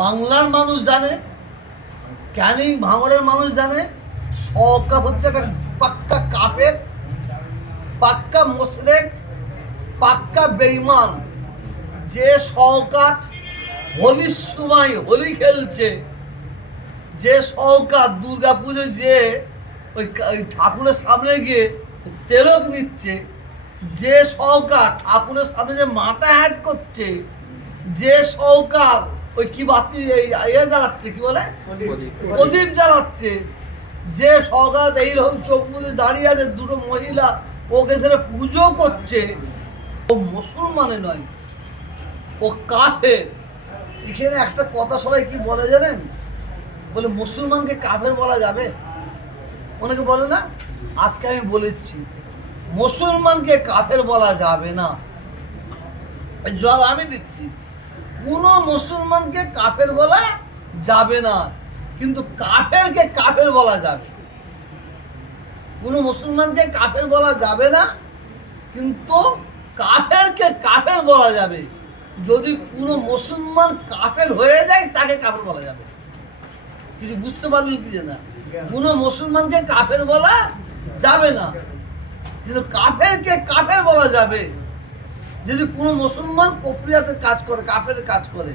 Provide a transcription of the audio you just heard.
বাংলার মানুষ জানে, ক্যানিং ভাঙড়ের মানুষ জানে, শওকত হচ্ছে একটা পাক্কা কাফের, পাক্কা মুশরিক, পাক্কা বেঈমান। যে শওকত হোলির সময় হোলি খেলছে, যে শওকত দুর্গা পুজো যে ওই ঠাকুরের সামনে গিয়ে তেলক নিচ্ছে, যে শওকত ঠাকুরের সামনে যে মাথা হ্যাট করছে, যে শওকত ওই কি বাতি ইয়ে জ্বালাচ্ছে, কি বলে প্রদীপ জ্বালাচ্ছে, যে শওকত এইরকম চোখ মুজে দাঁড়িয়ে আছে, দুটো মহিলা ওকে ধরে পুজো করছে, ও মুসলমানে নয়, ও কাফের। এখানে একটা কথা সবাই কি বলে জানেন, বলে মুসলমানকে কাফের বলা যাবে? অনেকে বলে না, আজকে আমি বলেছি মুসলমানকে কাফের বলা যাবে না। জবাব আমি দিচ্ছি, কোনো মুসলমানকে কাফের বলা যাবে না, কিন্তু কাফেরকে কাফের বলা যাবে। কোনো মুসলমানকে কাফের বলা যাবে না, কিন্তু কাফেরকে কাফের বলা যাবে। যদি কোনো মুসলমান কাফের হয়ে যায় তাকে কাফের বলা যাবে। কিছু বুঝতে পারলেন কি না? কোনো মুসলমানকে কাফের বলা যাবে না, কিন্তু কাফেরকে কাফের বলা যাবে যদি কোনো মুসলমান কুফরিয়াতের কাজ করে, কাফের কাজ করে।